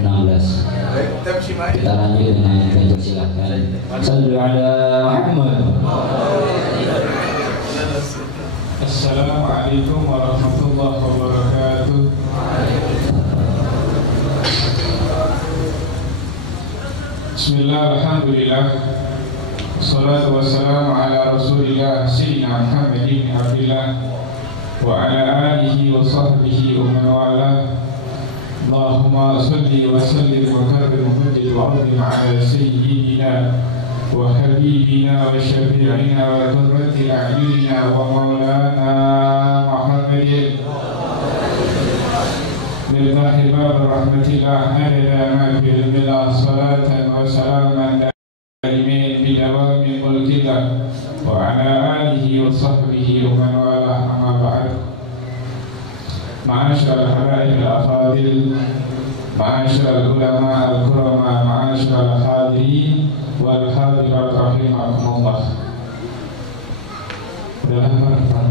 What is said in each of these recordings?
16. Kita lanjut dengan persilakan. Sallu ala Muhammad. Assalamualaikum warahmatullahi wabarakatuh. Bismillah, alhamdulillah. Wassalatu wassalamu ala rasulillah Sayyidina Muhammad ibn Abdillah wa ala alihi wa sahbihi wa man wala. Allahumma salli wa sallim wa karrim wa majid wa azim ala sayyidina wa habibina wa syafi'ina wa qurrati a'yunina wa maulana Muhammadin lillahi bab rahmatillah adada ma fi ilmillah salatan wa salaman daimin bidawami mulkillah wa ala alihi wa sahbihi wa man wala amma ba'd. Ma'asyiral habaib al-afadil, ma'asyiral ulama al-kurama, ma'asyiral hadirin wal hadirat rahimakumullah. Udah lapar, Pak.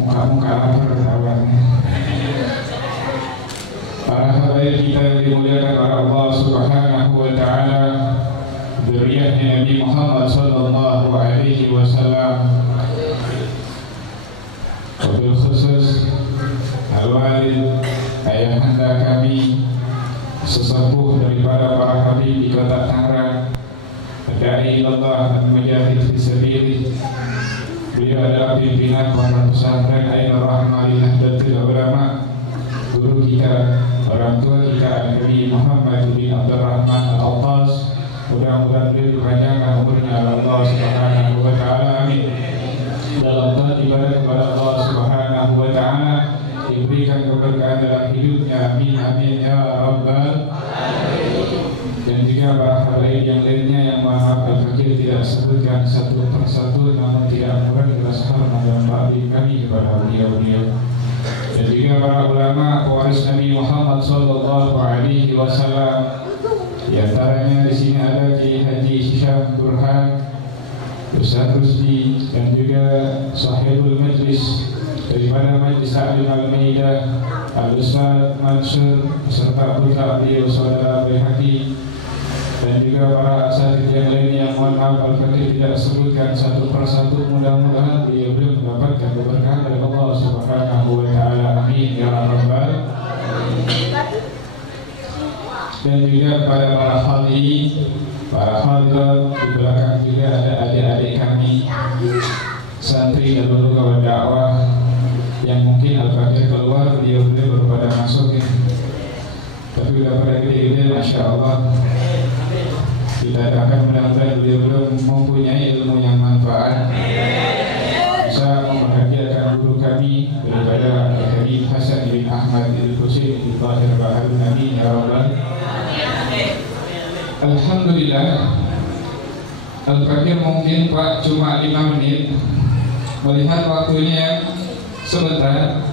Muka-muka lapar awalnya. Para habaib kita yang dimuliakan oleh Allah Subhanahu wa taala, dzurriyyahnya Nabi Muhammad sallallahu alaihi wasallam. Wabil khusus al-walid, ayahanda kami, sesepuh daripada para habib di kota Tangerang, Da'i Allah al-Mujahid fisabilillah. Beliau adalah pimpinan pondok pesantren Ainur Rahmah Nahdlatul Ulama, guru kita, orang tua kita Nabi Muhammad bin Abdurrahman Al-Attas. Mudah-mudahan beliau dipanjangkan umurnya oleh Allah Subhanahu wa taala. Amin. Dalam taat ibadah kepada Allah Subhanahu wa taala, diberikan keberkahan dalam hidupnya. Amin amin ya rabbal alamin. Dan juga para habaib yang lainnya yang maaf al-fakir tidak sebutkan satu persatu, namun tidak kurang rasa hormat dan bakti kami kepada beliau-beliau. Dan juga para ulama pewaris Nabi Muhammad sallallahu alaihi wasallam. Di antaranya di sini ada Kiai Haji Syam Burhan, Ustaz Rusdi, dan juga sahibul majlis daripada Majlis Ta'lim Al-Maidah, Al-Ustaz Mansur beserta putra beliau saudara Bayhaqi, dan juga para asatidz yang lain yang mohon maaf al-fakir tidak sebutkan satu persatu. Mudah-mudahan beliau mendapatkan keberkahan dari Allah Subhanahu wa taala. Amin ya rabbal alamin. Dan juga pada para hadirin, para hadirat, di belakang juga ada adik-adik kami santri Darul Kawan Dakwah yang mungkin al-fakir keluar, beliau-beliau baru pada masuk ya. Tapi udah pada gede-gede, masya Allah. Kita akan mudah-mudahan beliau-beliau mempunyai ilmu yang manfaat, bisa membahagiakan guru kami daripada Habib Hasan bin Ahmad Al-Husain bin Tahir Baharun. Amin ya rabbal alamin. Alhamdulillah, al-fakir mungkin Pak cuma 5 menit. Melihat waktunya yang sebentar,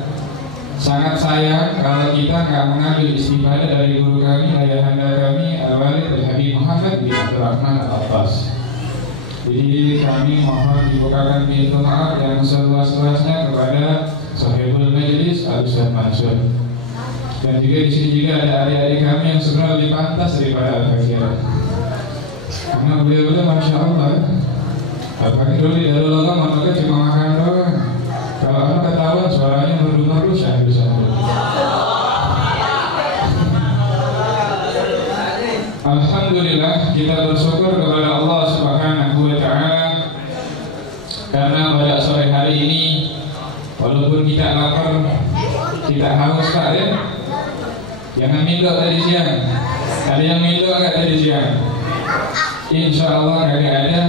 sangat sayang kalau kita nggak mengambil istifadah dari guru kami, ayahanda kami, al-walid Al-Habib Muhammad bin Abdurrahman Al-Attas. Jadi kami mohon dibukakan pintu maaf yang seluas-luasnya kepada sahibul majlis Al-Ustaz Mansur. Dan juga di sini juga ada adik-adik kami yang sebenarnya lebih pantas daripada al-fakir. Karena beliau-beliau masya Allah, al-fakir dulu di Darul Allah manakah cuma makan doang. Kalau anak ketahuan suaranya merdu-merdu syahdu-syahdu. Alhamdulillah, kita bersyukur kepada Allah Subhanahu wa taala karena pada sore hari ini walaupun kita lapar, kita haus Pak ya. Jangan minta tadi siang. Ada yang minta enggak tadi siang? Insya Allah enggak ada.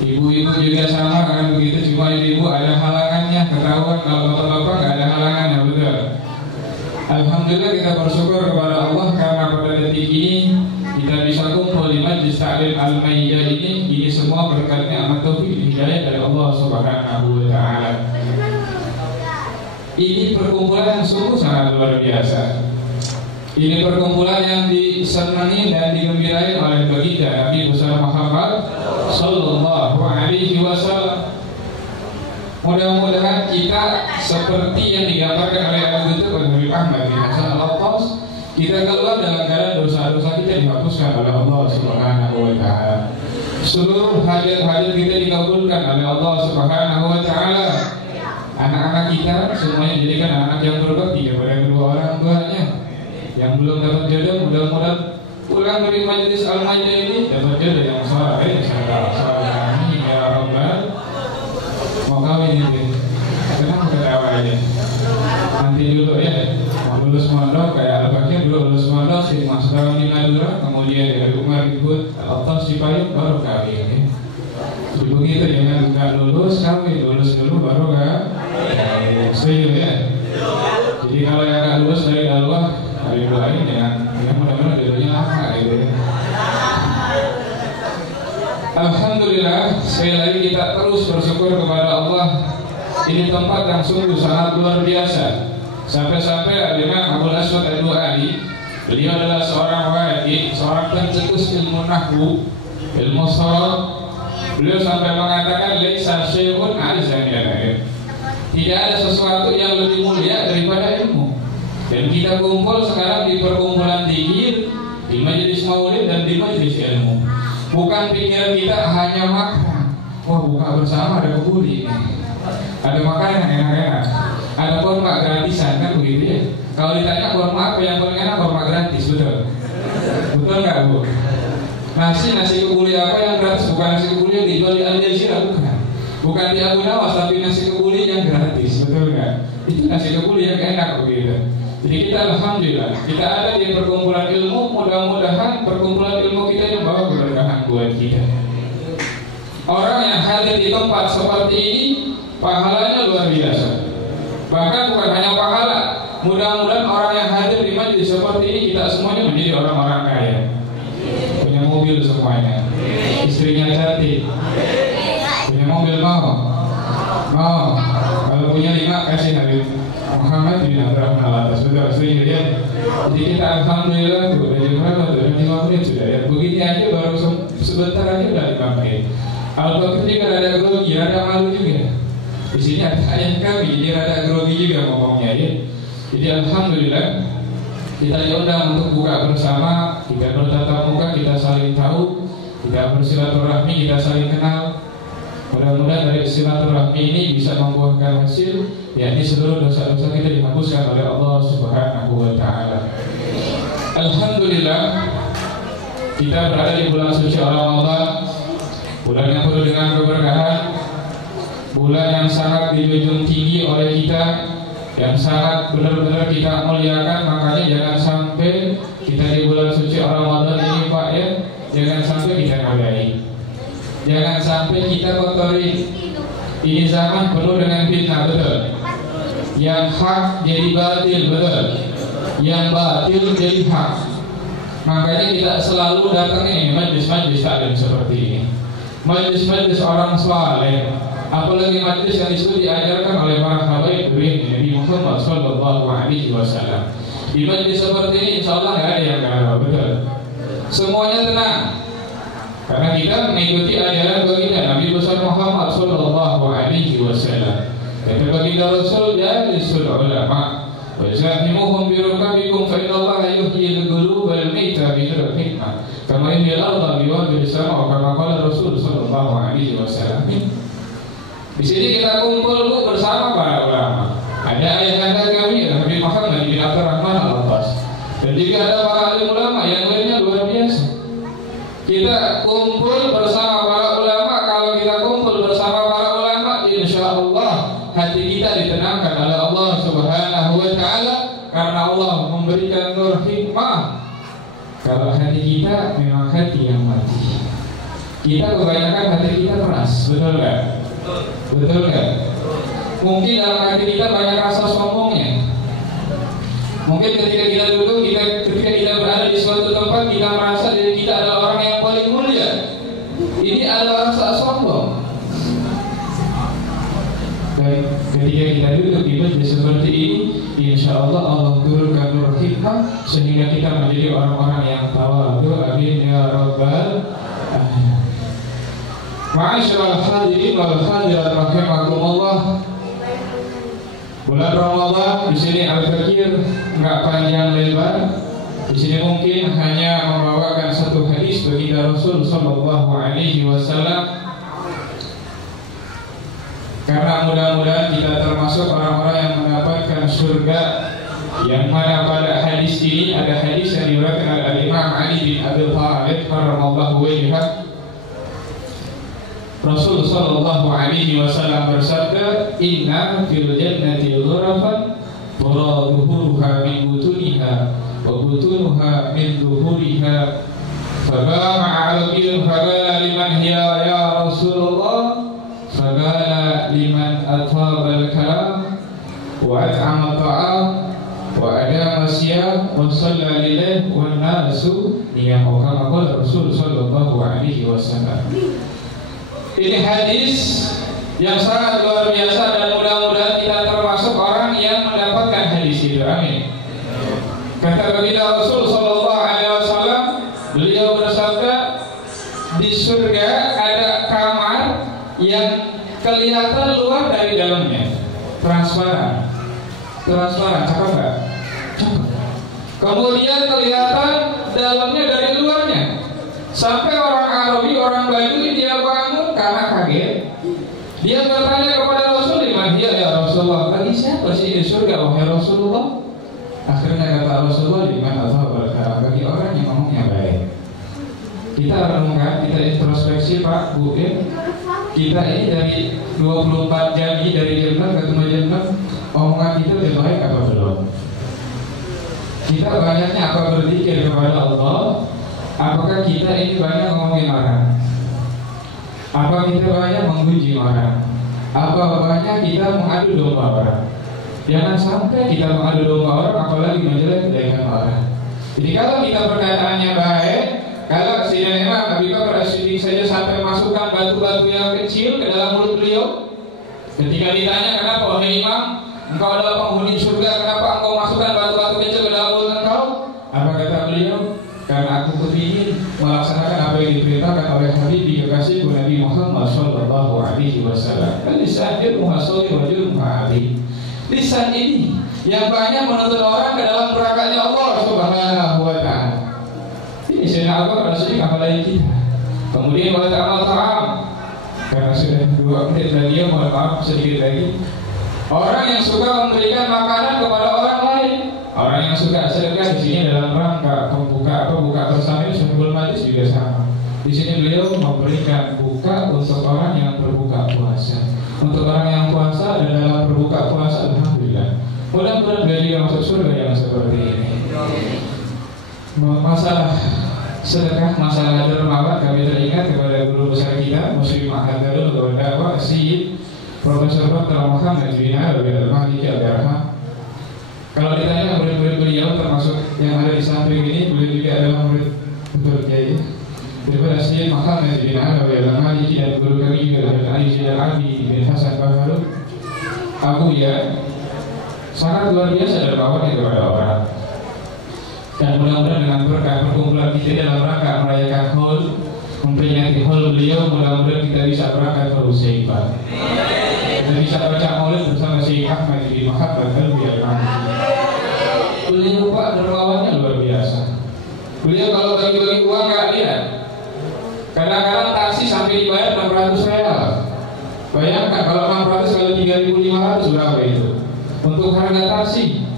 Ibu-ibu juga sama kan begitu, cuma ibu ada halangannya, ketahuan. Kalau bapak-bapak enggak ada halangannya, betul. Alhamdulillah kita bersyukur kepada Allah karena pada detik ini kita bisa kumpul di Majlis Ta'lim Al-Maidah ini semua berkatnya amat taufik hidayah dari Allah Subhanahu wa taala. Ini perkumpulan yang sungguh sangat luar biasa. Ini perkumpulan yang disenangi dan digembirain oleh baginda Nabi besar Muhammad sallallahu alaihi wasallam. Mudah-mudahan kita seperti yang digambarkan oleh Abu Habib Ahmad bin Hasan Al-Attas, Kita keluar dalam keadaan dosa-dosa kita dihapuskan oleh Allah Subhanahu wa Ta'ala. Seluruh hajat-hajat kita dikabulkan oleh Allah Subhanahu wa Ta'ala. Anak-anak kita semuanya dijadikan anak yang berbakti kepada kedua orang tuanya. Yang belum dapat jodoh, mudah-mudahan pulang dari majelis Al-Maidah ini dapat jodoh yang saleh, amin ya rabbal. Mau kawin ini, kenapa ketawa aja? Nanti dulu ya, mau lulus mondok kayak Al-Fakir dulu lulus mondok di Mas Rawan di Madura, kemudian di Umar ikut Al-Atas di Payung baru kawin ya. Jadi begitu, jangan lulus kawin, lulus dulu baru kawin. Setuju ya? Jadi kalau yang nggak lulus dari dakwah, dari doain jangan, yang mudah-mudahan jodohnya lama gitu ya. Alhamdulillah, sekali lagi kita terus bersyukur kepada Allah. Ini tempat yang sungguh sangat luar biasa. Sampai-sampai Imam Abul Aswad Ad-Du'ali, beliau adalah seorang wali, seorang pencetus ilmu nahwu, ilmu sharaf. Beliau sampai mengatakan laisa syai'un a'zam min al-ilm. Tidak ada sesuatu yang lebih mulia daripada ilmu. Dan kita kumpul sekarang di perkumpulan dikir, di majelis maulid dan di majelis ilmu. Bukan pikiran kita hanya makan. Wah, buka bersama ada kebuli ini. Ada makanan yang enak-enak. Ada kurma gratisan kan begitu ya. Kalau ditanya kurma apa yang paling enak, kurma gratis, betul. Betul nggak Bu? Nasi kebuli apa yang gratis? Bukan nasi kebuli yang dijual di Al Jazeera, bukan. Bukan di Abu Nawas, tapi nasi kebuli yang gratis, betul nggak? Itu nasi kebuli yang enak begitu. Jadi kita alhamdulillah kita ada di perkumpulan ilmu. Mudah-mudahan perkumpulan ilmu kita yang bawa keberkahan buat kita. Orang yang hadir di tempat seperti ini pahalanya luar biasa. Bahkan bukan hanya pahala, mudah-mudahan orang yang hadir di majelis seperti ini kita semuanya menjadi orang-orang kaya, punya mobil semuanya, istrinya cantik, punya mobil mau. Kalau punya 5 kasih Habib Muhammad bin Abdurrahman Al-Atas. Sudah setuju ya. Jadi kita alhamdulillah tuh dari berapa tuh? 5 menit sudah ya. Begini aja baru sebentar aja udah 5 menit. Al-Fakir juga ada grogi, ada malu juga. Di sini ada ayah kami, jadi ada grogi juga ngomongnya ya. Jadi alhamdulillah kita diundang untuk buka bersama, kita bertatap muka, kita saling tahu, kita bersilaturahmi, kita saling kenal. Mudah-mudahan dari silaturahmi ini bisa membuahkan hasil, yakni seluruh dosa-dosa kita dihapuskan oleh Allah Subhanahu wa Ta'ala. Alhamdulillah, kita berada di bulan suci Ramadan, bulan yang penuh dengan keberkahan, bulan yang sangat dijunjung tinggi oleh kita, yang sangat benar-benar kita muliakan. Makanya jangan sampai kita di bulan suci Ramadan ini Pak ya, jangan sampai kita nodai. Jangan sampai kita kotori. Ini zaman penuh dengan fitnah, betul. Yang hak jadi batil, betul. Yang batil jadi hak. Makanya kita selalu datang ini majlis-majlis taklim seperti ini, majlis-majlis orang saleh, apalagi majlis yang disitu diajarkan oleh para habaib Nabi Muhammad sallallahu alaihi wasallam. Di majlis seperti ini insyaallah nggak ada yang galau, betul. Semuanya tenang. Karena kita mengikuti ajaran baginda Nabi besar Muhammad sallallahu alaihi wasallam. Kata baginda Rasul, jalisul ulama wa zahimuhum bi rukabikum fa inna Allah yuhyi al-qulub wal mayta bi hikmah. Kama yuhyi al-ardha bi wadi as-sama, kama qala Rasul sallallahu alaihi wasallam. Di sini kita kumpul bersama para ulama. Ada ayahanda kami Nabi Muhammad bin Abdurrahman Al-Atas. Dan juga ada para alim ulama yang lainnya luar biasa. Kita kumpul bersama para ulama. Kalau kita kumpul bersama para ulama, insya Allah hati kita ditenangkan oleh Allah Subhanahu wa Ta'ala, karena Allah memberikan nur hikmah. Kalau hati kita memang hati yang mati, kita kebanyakan hati kita keras, betul nggak? Betul nggak? Mungkin dalam hati kita banyak rasa sombongnya. Mungkin ketika kita duduk, ketika kita berada di suatu tempat, kita merasa diri kita adalah orang yang paling mulia. Ini adalah rasa sombong. Dan ketika kita duduk di majlis seperti ini, insya Allah Allah turunkan nur hikmah sehingga kita menjadi orang-orang yang tawadhu. Amin ya rabbal alamin. Ma'asyiral hadirin wal hadirat rahimakumullah. Bulan Ramadan di sini Al-Fakir nggak panjang lebar, Di sini mungkin hanya membawakan satu hadis baginda Rasul sallallahu alaihi wasallam, karena mudah-mudahan kita termasuk orang-orang yang mendapatkan surga, yang mana pada hadis ini ada hadis yang diriwayatkan oleh Imam Ali bin Abi Thalib karramallahu wajhah. Rasul sallallahu alaihi wasallam bersabda, "Inna fil jannati ghurafan turaduhuha min butuniha wa butunuha min zuhuriha." Faqama 'arabiyyun faqala liman hiya ya Rasulullah? Faqala liman ataba al-kalam wa at'ama at-ta'am wa adama as-siyam wa shalla lillahi wan nasu niyam, kama qala Rasul sallallahu alaihi wasallam. Ini hadis yang sangat luar biasa dan mudah-mudahan kita termasuk orang yang mendapatkan hadis itu. Amin. Kata baginda Rasul sallallahu alaihi wasallam, beliau bersabda, di surga ada kamar yang kelihatan luar dari dalamnya, transparan, cakep nggak? Kemudian kelihatan dalamnya dari luarnya. Sampai orang Arabi, orang Badui, dia bangun karena kaget. Dia bertanya kepada Rasul, "Liman hiya ya Rasulullah?" Bagi siapa sih di surga wahai Rasulullah? Akhirnya kata Rasulullah, "Liman athabal kalam," bagi orang yang ngomongnya baik. Kita renungkan, kita introspeksi Pak, Bu, ya. Kita ini dari 24 jam ini, dari jam 6 ke jam 6, omongan kita udah baik apa belum? Kita banyaknya apa berzikir kepada Allah? Apakah kita ini banyak ngomongin orang? Apa kita banyak memuji orang? Apa banyak kita mengadu domba orang? Jangan sampai kita mengadu domba orang, apalagi menjelek kebaikan orang. Jadi kalau kita perkataannya baik, kalau Sayyidina Imam Abu Bakar As-Siddiq saja sampai masukkan batu-batu yang kecil ke dalam mulut beliau. Ketika ditanya, "Kenapa wahai Imam, engkau adalah penghuni surga, kenapa engkau masukkan batu-batu kecil ke dalam mulut engkau?" Apa kata beliau? "Karena aku kepingin melaksanakan apa yang diperintahkan oleh Habib kekasihku Nabi Muhammad sallallahu alaihi wasallam." Lisan muhasoli wajul mu'ali. Lisan ini yang banyak menuntut orang ke dalam nerakanya Allah subhanahu wa ta'ala. Ini Sayyidina Abu Bakar As-Siddiq apalagi kita. Kemudian wa ta'amal ta'am, karena sudah 2 menit lagi, mohon maaf sedikit lagi. Orang yang suka memberikan makanan kepada orang lain, orang yang suka sedekah, di sini dalam rangka buka bersama Syahul Majlis juga sama. Di sini beliau memberikan buka untuk orang yang berbuka puasa, untuk orang yang puasa dan dalam berbuka puasa, alhamdulillah. Mudah-mudahan beliau masuk surga yang seperti ini. Masalah sedekah, masalah dermawan, kami teringat kepada guru besar kita, Muslim Ahadul Dakwah Syed Profesor Dr. Muhammad bin Ali Al-Maliki Al-Arham. Kalau ditanya murid-murid beliau, termasuk yang ada di samping ini, beliau juga adalah murid betul kiai daripada Syed Muhammad bin Ali Al-Maliki, dan guru kami juga adalah Ali Al-Abi bin Hasan Baharul Abu ya. Sangat luar biasa dermawannya kepada orang. Dan mudah-mudahan dengan berkah perkumpulan kita dalam rangka merayakan haul, memperingati haul beliau, mudah-mudahan kita bisa berangkat ke Husaifah. Kita bisa baca maulid bersama Syekh Ahmad bin Muhammad Al-Maliki. Beliau Pak dermawannya luar biasa. Beliau kalau bagi-bagi uang nggak lihat. Kadang-kadang taksi sampai dibayar 600 real. Bayangkan kalau 600 kali 3.500 berapa itu? Untuk harga taksi.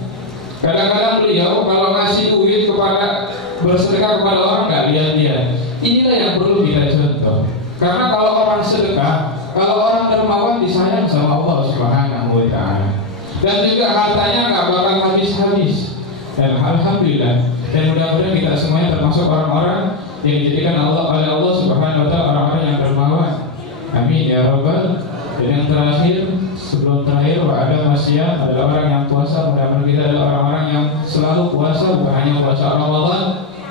Kadang-kadang beliau kalau ngasih duit kepada bersedekah kepada orang nggak lihat-lihat. Inilah yang perlu kita contoh. Karena kalau orang sedekah, kalau orang dermawan disayang sama Allah Subhanahu wa ta'ala. Dan juga hartanya nggak bakal habis-habis. Dan alhamdulillah, dan mudah-mudahan kita semuanya termasuk orang-orang yang dijadikan Allah oleh Allah Subhanahu wa ta'ala orang-orang yang dermawan. Amin ya rabbal. Dan yang terakhir, sebelum terakhir, ada masyarakat adalah orang yang puasa. Mudah-mudahan kita adalah orang-orang yang selalu puasa, bukan hanya puasa Ramadan,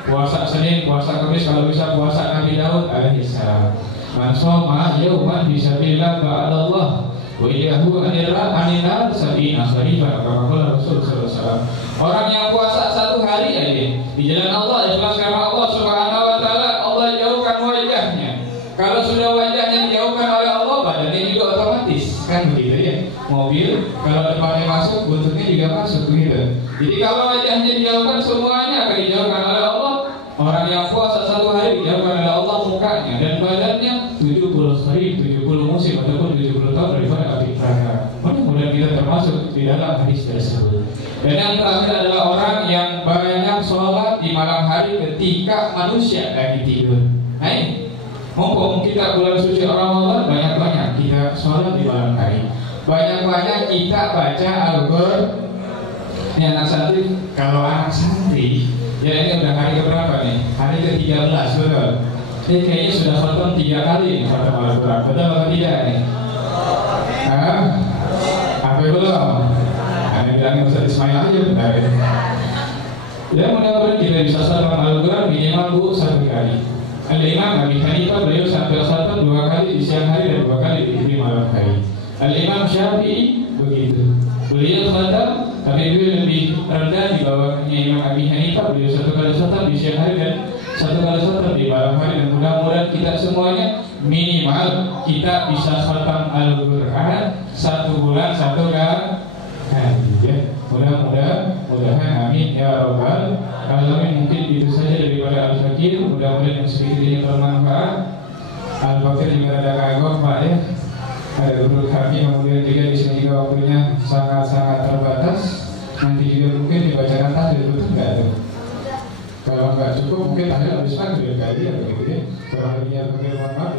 puasa Senin, puasa Kamis, kalau bisa puasa Nabi Daud alaihissalam. Man shoma yauman fisabilillah ba'adallah wa iyahu aninar sabina kharifan, kama qala Rasul sallallahu alaihi wasallam. Orang yang puasa 1 hari aja di jalan Allah, ikhlas karena Allah Subhanahu wa ta'ala, Allah jauhkan wajahnya. Kalau sudah wajahnya dijauhkan oleh Allah, badannya juga otomatis kan begitu ya. Mobil kalau depannya masuk, buntutnya juga masuk begitu. Jadi kalau wajahnya dijauhkan, semuanya akan dijauhkan oleh Allah. Orang yang puasa 1 hari dijauhkan oleh Allah mukanya dan badannya 70 hari, 70 musim ataupun 70 tahun daripada api neraka. Mudah-mudahan kita termasuk di dalam hadis tersebut. Dan yang terakhir adalah orang yang banyak sholat di malam hari ketika manusia lagi tidur. Nah ini, mumpung kita bulan suci Ramadan, banyak-banyak kita sholat di malam hari. Banyak-banyak kita baca Al-Qur'an. Ini anak santri, kalau anak santri, ya ini udah hari keberapa nih? Hari ke-13, betul? Ini kayaknya sudah khatam 3 kali nih khatam Al-Qur'an. Betul atau tidak nih? Apa belum? Anda bilangnya Ustaz Ismail aja bentar ya. Ya mudah-mudahan kita bisa khatam Al-Qur'an minimal Bu 1 kali. Al-Imam Abi Hanifah beliau sampai khatam 2 kali di siang hari dan 2 kali di malam hari. Al-Imam Syafi'i begitu. Beliau khatam, tapi beliau lebih rendah di bawahnya Imam Abi Hanifah. Beliau 1 kali khatam di siang hari dan 1 kali khatam di malam hari. Dan mudah-mudahan kita semuanya minimal kita bisa khatam Al-Qur'an 1 bulan 1 kali. Ya, mudah-mudahan amin ya rabbal alamin. Mungkin itu saja daripada Al-Fakir. Mudah-mudahan yang sedikit ini bermanfaat. Al-Fakir juga ada kagok Pak ya. Ada guru kami, kemudian juga di sini juga waktunya sangat-sangat terbatas. Nanti juga mungkin dibacakan tahlil, betul nggak tuh? Kalau nggak cukup mungkin tahlil habis maghrib kali ya begitu ya. Kalau harinya mohon maaf.